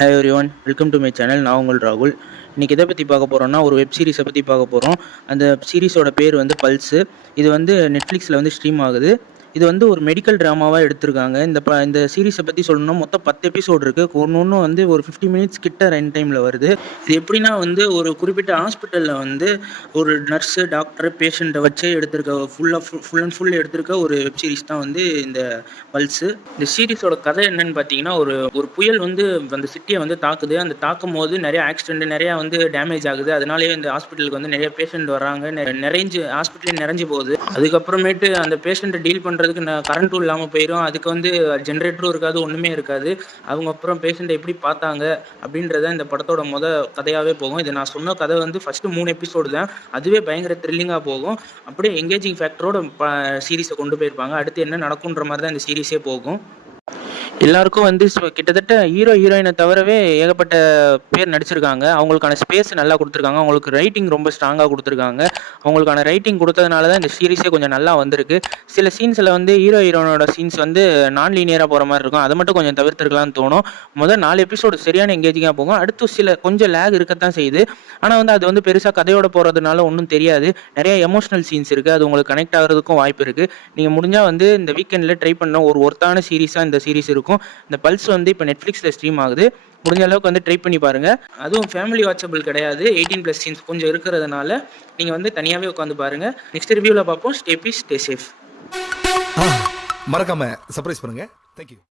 Hi everyone, welcome to my channel. நான் உங்கள் ராகுல். இன்றைக்கி எதை பற்றி பார்க்க போகிறோம்னா, ஒரு வெப் சீரிஸை பற்றி பார்க்க போகிறோம். அந்த சீரிஸோட பேர் வந்து பல்ஸு. இது வந்து நெட்ஃப்ளிக்ஸில் வந்து ஸ்ட்ரீம் ஆகுது. இது வந்து ஒரு மெடிக்கல் ட்ராமாவாக எடுத்திருக்காங்க. இந்த சீரிஸை பற்றி சொல்லணும்னா மொத்தம் 10 எபிசோடு இருக்குது. ஒன்று வந்து ஒரு 50 மினிட்ஸ் கிட்ட ரன் டைமில் வருது. இது எப்படின்னா வந்து ஒரு குறிப்பிட்ட ஹாஸ்பிட்டலில் வந்து ஒரு நர்ஸு, டாக்டர், பேஷண்ட்டை வச்சே எடுத்திருக்க ஃபுல் அண்ட் ஃபுல் எடுத்திருக்க ஒரு வெப் சீரிஸ் தான் வந்து இந்த பல்ஸு. இந்த சீரிஸோட கதை என்னன்னு பார்த்தீங்கன்னா, ஒரு புயல் வந்து அந்த சிட்டியை வந்து தாக்குது. அந்த தாக்கும் போது நிறைய ஆக்சிடென்ட், நிறையா வந்து டேமேஜ் ஆகுது. அதனாலேயே இந்த ஹாஸ்பிட்டலுக்கு வந்து நிறைய பேஷண்ட் வராங்க. ஹாஸ்பிட்டலே நிறைஞ்சு போகுது. அதுக்கப்புறமேட்டு அந்த பேஷண்ட்டை டீல் பண்ணுறதுக்கு கரண்ட்டும் இல்லாமல் போயிடும். அதுக்கு வந்து ஜென்ரேட்டரும் இருக்காது, ஒன்றுமே இருக்காது. அவங்க அப்புறம் பேஷண்ட்டை எப்படி பார்த்தாங்க அப்படின்றத இந்த படத்தோட கதையாகவே போகும். இது நான் சொன்ன கதை வந்து ஃபஸ்ட்டு 3 எபிசோடு தான். அதுவே பயங்கர த்ரில்லிங்காக போகும். அப்படியே எங்கேஜிங் ஃபேக்டரோட சீரிஸை கொண்டு போயிருப்பாங்க. அடுத்து என்ன நடக்குன்ற மாதிரி தான் இந்த சீரிஸே போகும். எல்லாருக்கும் வந்து கிட்டத்தட்ட ஹீரோயினை தவிரவே ஏகப்பட்ட பேர் நடிச்சிருக்காங்க. அவங்களுக்கான ஸ்பேஸ் நல்லா கொடுத்துருக்காங்க. அவங்களுக்கு ரைட்டிங் ரொம்ப ஸ்ட்ராங்காக கொடுத்துருக்காங்க. அவங்களுக்கான ரைட்டிங் கொடுத்ததுனால தான் இந்த சீரிஸே கொஞ்சம் நல்லா வந்திருக்கு. சில சீன்ஸில் வந்து ஹீரோயினோட சீன்ஸ் வந்து நான் லீனியராக போகிற மாதிரி இருக்கும். அதை மட்டும் கொஞ்சம் தவிர்த்துருக்கலாம்னு தோணும். முதல் 4 எபிசோடு சரியான எங்கேஜிங்காக போகும். அடுத்து கொஞ்சம் லேக் இருக்கத்தான் செய்யுது. ஆனால் வந்து அது வந்து பெருசாக கதையோட போகிறதுனால ஒன்றும் தெரியாது. நிறைய எமோஷனல் சீன்ஸ் இருக்குது. அது உங்களுக்கு கனெக்ட் ஆகிறதுக்கும் வாய்ப்பு இருக்குது. நீங்கள் முடிஞ்சால் வந்து இந்த வீக்கெண்டில் ட்ரை பண்ண ஒரு ஒர்த்தான சீரிஸாக இந்த சீரிஸ் இருக்கும். இந்த பல்ஸ் வந்து இப்போ நெட்ஃப்ளிக்ஸில் ஸ்ட்ரீம் ஆகுது. முடிஞ்ச அளவுக்கு வந்து ட்ரை பண்ணி பாருங்கள். அதுவும் ஃபேமிலி வாட்சபிள் கிடையாது. 18+ சீன்ஸ் கொஞ்சம் இருக்கிறதுனால நீங்கள் வந்து தனியாகவே உட்காந்து பாருங்கள். நெக்ஸ்ட் ரிவ்யூவில் பார்ப்போம். Stay peace, stay safe. மறக்காம சர்ப்ரைஸ் பண்ணுங்க. தேங்க்யூ.